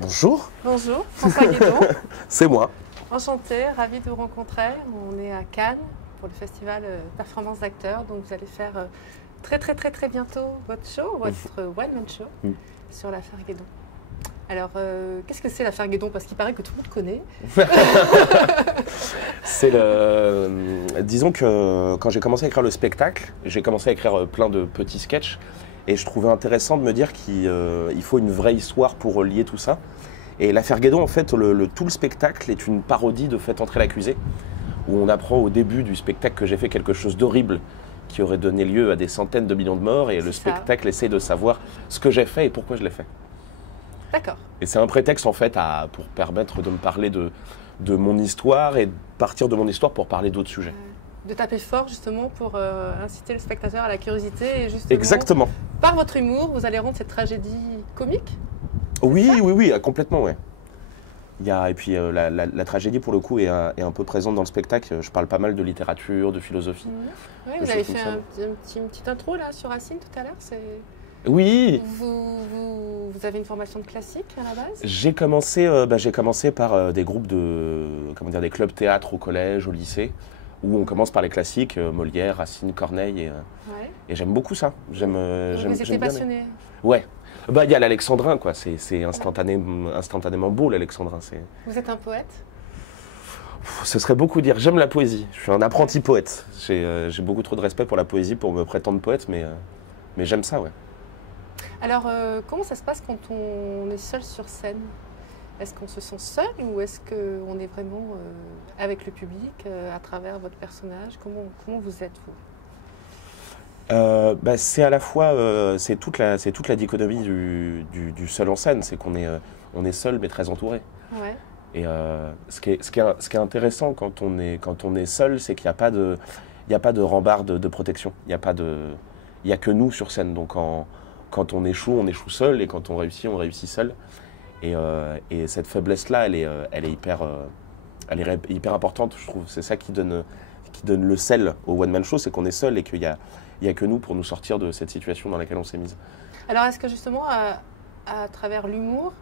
Bonjour, Bonjour, François Guédon. c'est moi. Enchantée, ravie de vous rencontrer. On est à Cannes pour le festival Performance d'acteurs. Donc vous allez faire très bientôt votre show, votre one-man show sur l'affaire Guédon. Alors, qu'est-ce que c'est l'affaire Guédon? Parce qu'il paraît que tout le monde connaît. Disons que quand j'ai commencé à écrire le spectacle, j'ai commencé à écrire plein de petits sketchs et je trouvais intéressant de me dire qu'il faut une vraie histoire pour lier tout ça. Et l'affaire Guédon, en fait, tout le spectacle est une parodie de Faites entrer l'accusé, où on apprend au début du spectacle que j'ai fait quelque chose d'horrible qui aurait donné lieu à des centaines de millions de morts, et le spectacle essaie de savoir ce que j'ai fait et pourquoi je l'ai fait. D'accord. Et c'est un prétexte en fait pour permettre de me parler de mon histoire et de partir de mon histoire pour parler d'autres sujets. De taper fort justement pour inciter le spectateur à la curiosité et justement, Exactement. Par votre humour, vous allez rendre cette tragédie comique? Oui, complètement, ouais. Et puis la tragédie pour le coup est un peu présente dans le spectacle. Je parle pas mal de littérature, de philosophie. Oui, vous avez fait une petite intro là sur Racine tout à l'heure. Oui. Vous avez une formation de classique à la base? J'ai commencé par des groupes des clubs théâtre au collège, au lycée, où on commence par les classiques, Molière, Racine, Corneille, et j'aime beaucoup ça. Vous étiez passionné? Ouais. Il y a l'alexandrin, quoi. C'est instantanément beau, l'alexandrin. Vous êtes un poète? Ce serait beaucoup dire. J'aime la poésie. Je suis un apprenti poète. J'ai beaucoup trop de respect pour la poésie pour me prétendre poète, mais j'aime ça, ouais. Alors, comment ça se passe quand on est seul sur scène? Est-ce qu'on se sent seul ou est-ce qu'on est vraiment avec le public à travers votre personnage? Comment vous êtes, vous? C'est à la fois c'est toute la dichotomie du seul en scène, c'est qu'on est seul mais très entouré. Ouais. Et ce qui est intéressant quand on est seul, c'est qu'il n'y a pas de rambarde de protection. Il y a que nous sur scène. Donc quand on échoue seul, et quand on réussit seul. Et cette faiblesse-là, elle est hyper importante, je trouve. C'est ça qui donne le sel au one man show, c'est qu'on est seul et qu'il y a que nous pour nous sortir de cette situation dans laquelle on s'est mise. Alors est-ce que justement, à travers l'humour,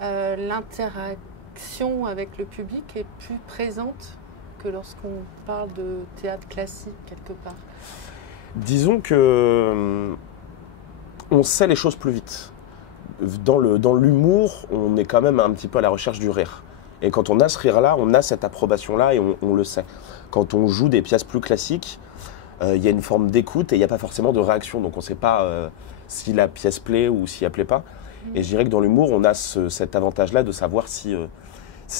l'interaction avec le public est plus présente que lorsqu'on parle de théâtre classique quelque part? Disons que on sait les choses plus vite. Dans l'humour, on est quand même un petit peu à la recherche du rire. Et quand on a ce rire-là, on a cette approbation-là et on le sait. Quand on joue des pièces plus classiques, il y a une forme d'écoute et il n'y a pas forcément de réaction. Donc on ne sait pas si la pièce plaît ou si elle ne plaît pas. Et je dirais que dans l'humour, on a cet avantage-là de savoir si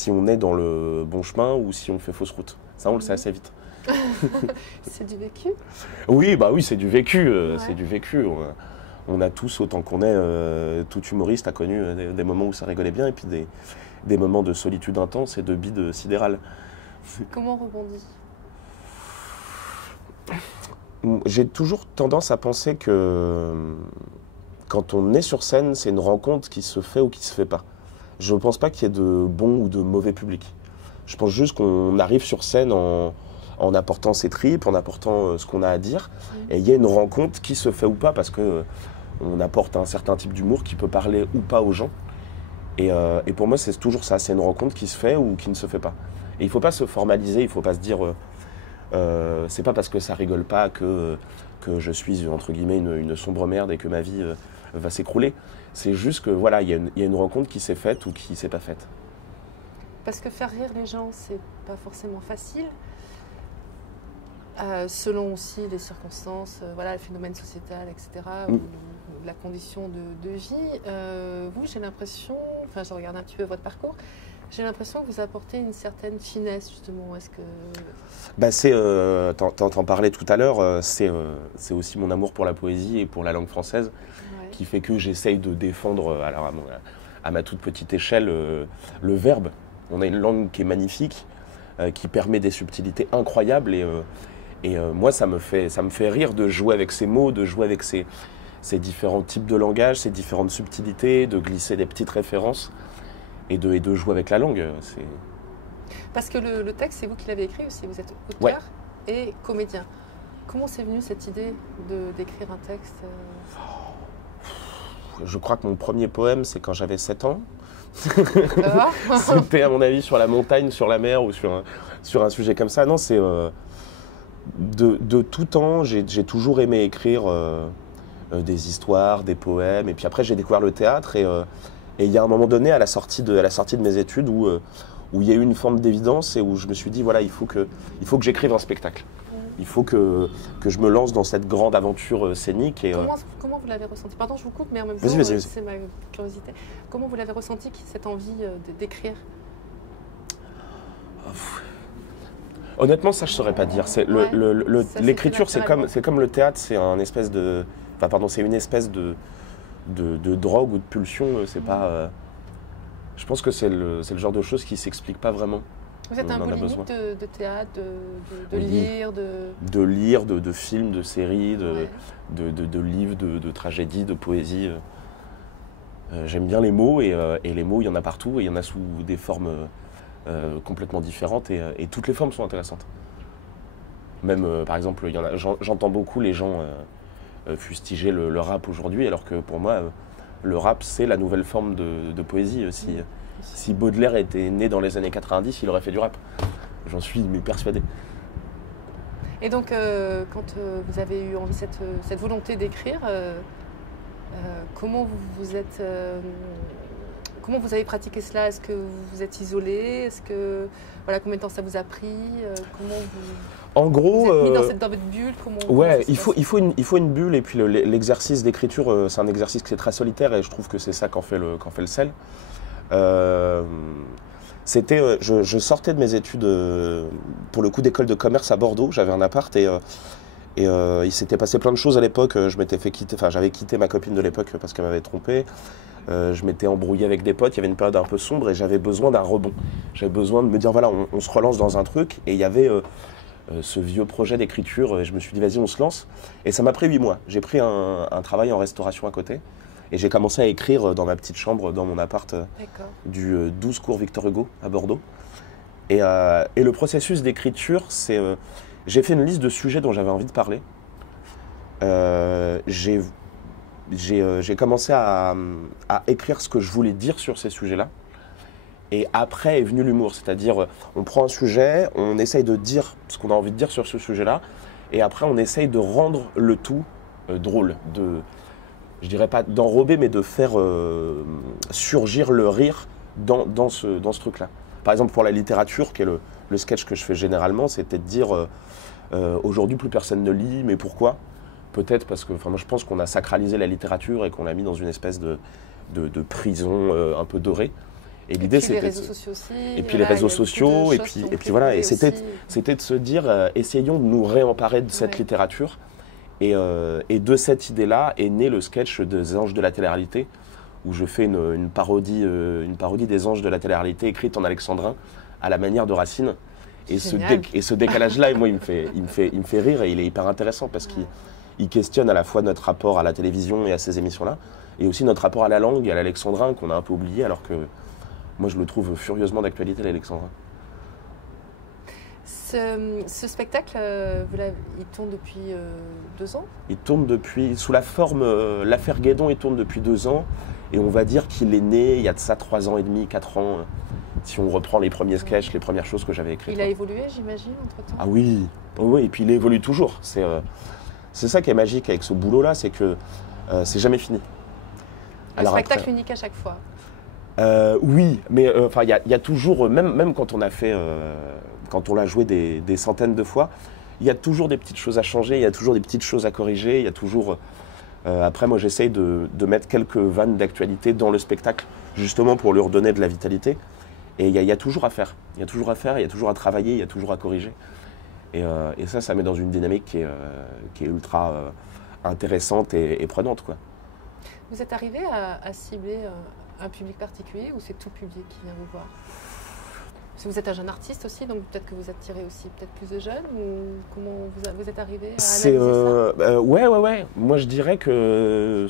on est dans le bon chemin ou si on fait fausse route. Ça, on le sait assez vite. C'est du vécu? Oui, c'est du vécu. C'est du vécu. On a tous, autant qu'on est, tout humoriste a connu des moments où ça rigolait bien et puis des moments de solitude intense et de bide sidérale. Comment on rebondit? J'ai toujours tendance à penser que quand on est sur scène, c'est une rencontre qui se fait ou qui se fait pas. Je ne pense pas qu'il y ait de bon ou de mauvais public. Je pense juste qu'on arrive sur scène en apportant ses tripes, en apportant ce qu'on a à dire. Et il y a une rencontre qui se fait ou pas parce que on apporte un certain type d'humour qui peut parler ou pas aux gens. Et pour moi, c'est toujours ça. C'est une rencontre qui se fait ou qui ne se fait pas. Et il ne faut pas se formaliser, il ne faut pas se dire c'est pas parce que ça rigole pas que je suis, entre guillemets, une sombre merde et que ma vie va s'écrouler. C'est juste que voilà, il y a une rencontre qui s'est faite ou qui s'est pas faite. Parce que faire rire les gens, c'est pas forcément facile. Selon aussi les circonstances, le phénomène sociétal, etc., ou la condition de vie. Vous, j'ai l'impression, je regarde un petit peu votre parcours, j'ai l'impression que vous apportez une certaine finesse, justement. Est-ce que... T'en parlais tout à l'heure, c'est aussi mon amour pour la poésie et pour la langue française qui fait que j'essaye de défendre, alors à ma toute petite échelle, le verbe. On a une langue qui est magnifique, qui permet des subtilités incroyables et moi, ça me fait rire de jouer avec ces mots, de jouer avec ces différents types de langage, ces différentes subtilités, de glisser des petites références et de jouer avec la langue. Parce que le texte, c'est vous qui l'avez écrit aussi, vous êtes auteur et comédien. Comment c'est venu cette idée d'écrire un texte Je crois que mon premier poème, c'est quand j'avais 7 ans. D'accord. C'était, à mon avis, sur la montagne, sur la mer ou sur un sujet comme ça. Non, c'est de tout temps, j'ai toujours aimé écrire des histoires, des poèmes. Et puis après, j'ai découvert le théâtre. Et il y a un moment donné, à la sortie de mes études, où il y a eu une forme d'évidence et où je me suis dit, voilà, il faut que j'écrive un spectacle. Il faut que je me lance dans cette grande aventure scénique. Et, comment vous l'avez ressenti? Pardon, je vous coupe, mais en même temps, vas-y. c'est ma curiosité. Comment vous l'avez ressenti, cette envie d'écrire? Honnêtement, ça, je ne saurais pas dire. L'écriture, c'est comme le théâtre, c'est une espèce de drogue ou de pulsion. C'est pas. Je pense que c'est le genre de choses qui ne s'explique pas vraiment. Vous êtes un peu limite de théâtre, de lire, de lire, de films, de séries, de livres, de tragédies, de poésie. J'aime bien les mots et les mots, il y en a partout et il y en a sous des formes complètement différentes et toutes les formes sont intéressantes. Même, par exemple, j'entends beaucoup les gens fustiger le rap aujourd'hui, alors que pour moi, le rap, c'est la nouvelle forme de poésie. Si Baudelaire était né dans les années 90, il aurait fait du rap. J'en suis persuadé. Et donc, quand vous avez eu envie, cette volonté d'écrire, comment comment vous avez pratiqué cela? Est-ce que vous vous êtes isolé? Combien de temps ça vous a pris? En gros, vous êtes mis dans votre bulle? Il faut une bulle et puis l'exercice d'écriture, c'est un exercice qui est très solitaire et je trouve que c'est ça qu'en fait le sel. Je sortais de mes études pour le coup d'école de commerce à Bordeaux. J'avais un appart et il s'était passé plein de choses à l'époque. J'avais quitté ma copine de l'époque parce qu'elle m'avait trompé. Je m'étais embrouillé avec des potes. Il y avait une période un peu sombre et j'avais besoin d'un rebond. J'avais besoin de me dire voilà, on se relance dans un truc. Et il y avait ce vieux projet d'écriture. Et je me suis dit vas-y, on se lance. Et ça m'a pris 8 mois. J'ai pris un travail en restauration à côté. Et j'ai commencé à écrire dans ma petite chambre, dans mon appart du 12 cours Victor Hugo à Bordeaux. Et le processus d'écriture, c'est... j'ai fait une liste de sujets dont j'avais envie de parler. J'ai commencé à écrire ce que je voulais dire sur ces sujets-là. Et après est venu l'humour, c'est-à-dire on prend un sujet, on essaye de dire ce qu'on a envie de dire sur ce sujet-là, et après on essaye de rendre le tout drôle, je dirais pas d'enrober, mais de faire surgir le rire dans ce truc-là. Par exemple, pour la littérature, qui est le sketch que je fais généralement, c'était de dire aujourd'hui plus personne ne lit, mais pourquoi? Peut-être parce que moi, je pense qu'on a sacralisé la littérature et qu'on l'a mis dans une espèce de prison un peu dorée. Et l'idée, c'était. Les réseaux sociaux aussi. Et puis les réseaux sociaux, et puis voilà. Et c'était de se dire essayons de nous réemparer de cette littérature. Et de cette idée-là est né le sketch des Anges de la télé-réalité, où je fais une parodie des Anges de la télé-réalité écrite en alexandrin à la manière de Racine. Et ce décalage-là, moi, il me fait rire et il est hyper intéressant parce qu'il questionne à la fois notre rapport à la télévision et à ces émissions-là, et aussi notre rapport à la langue et à l'alexandrin qu'on a un peu oublié, alors que moi, je le trouve furieusement d'actualité, l'alexandrin. Ce spectacle, il tourne depuis 2 ans? Il tourne sous la forme L'Affaire Guédon, il tourne depuis 2 ans. Et on va dire qu'il est né il y a de ça 3 ans et demi, 4 ans, si on reprend les premiers sketchs, les premières choses que j'avais écrites. Il a évolué, j'imagine, entre-temps? Ah oui, et puis il évolue toujours. C'est ça qui est magique avec ce boulot-là, c'est que c'est jamais fini. Un spectacle unique à chaque fois? Oui, mais il y a toujours, même quand on a fait... quand on l'a joué des centaines de fois, il y a toujours des petites choses à changer, il y a toujours des petites choses à corriger, il y a toujours... après, moi, j'essaye de mettre quelques vannes d'actualité dans le spectacle, justement pour lui redonner de la vitalité. Et il y a toujours à faire. Il y a toujours à faire, il y a toujours à travailler, il y a toujours à corriger. Et ça met dans une dynamique qui est ultra intéressante et prenante, quoi. Vous êtes arrivé à cibler un public particulier ou c'est tout public qui vient vous voir? Parce que vous êtes un jeune artiste aussi, donc peut-être que vous attirez aussi peut-être plus de jeunes, ou comment vous êtes arrivé à analyser ça? Ouais. Moi, je dirais que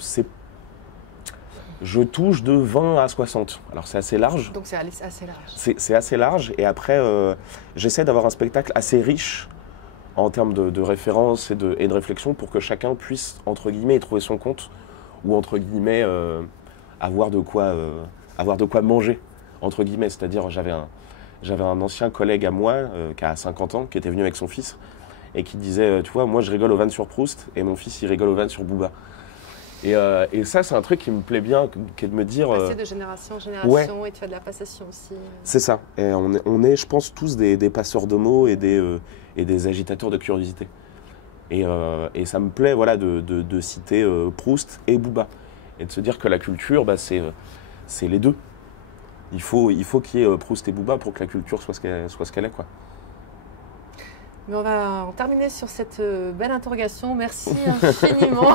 je touche de 20 à 60. Alors, c'est assez large. Donc, c'est assez large. C'est assez large. Et après, j'essaie d'avoir un spectacle assez riche en termes de références et de réflexion pour que chacun puisse, entre guillemets, y trouver son compte ou entre guillemets avoir de quoi manger, entre guillemets. C'est-à-dire j'avais un ancien collègue à moi qui a 50 ans, qui était venu avec son fils et qui disait, tu vois, moi je rigole aux vannes sur Proust et mon fils il rigole aux vannes sur Booba. Et ça, c'est un truc qui me plaît bien, qui est de me dire... Passer de génération en génération et de faire de la passation aussi. C'est ça. Et on est, je pense, tous des passeurs de mots et des agitateurs de curiosité. Et ça me plaît voilà, de citer Proust et Booba. Et de se dire que la culture, bah, c'est les deux. Il faut qu'il y ait Proust et Booba pour que la culture soit ce qu'elle est, quoi. Mais on va en terminer sur cette belle interrogation. Merci infiniment.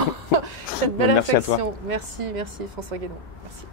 Cette belle Merci réflexion. à toi. Merci François Guédon. Merci.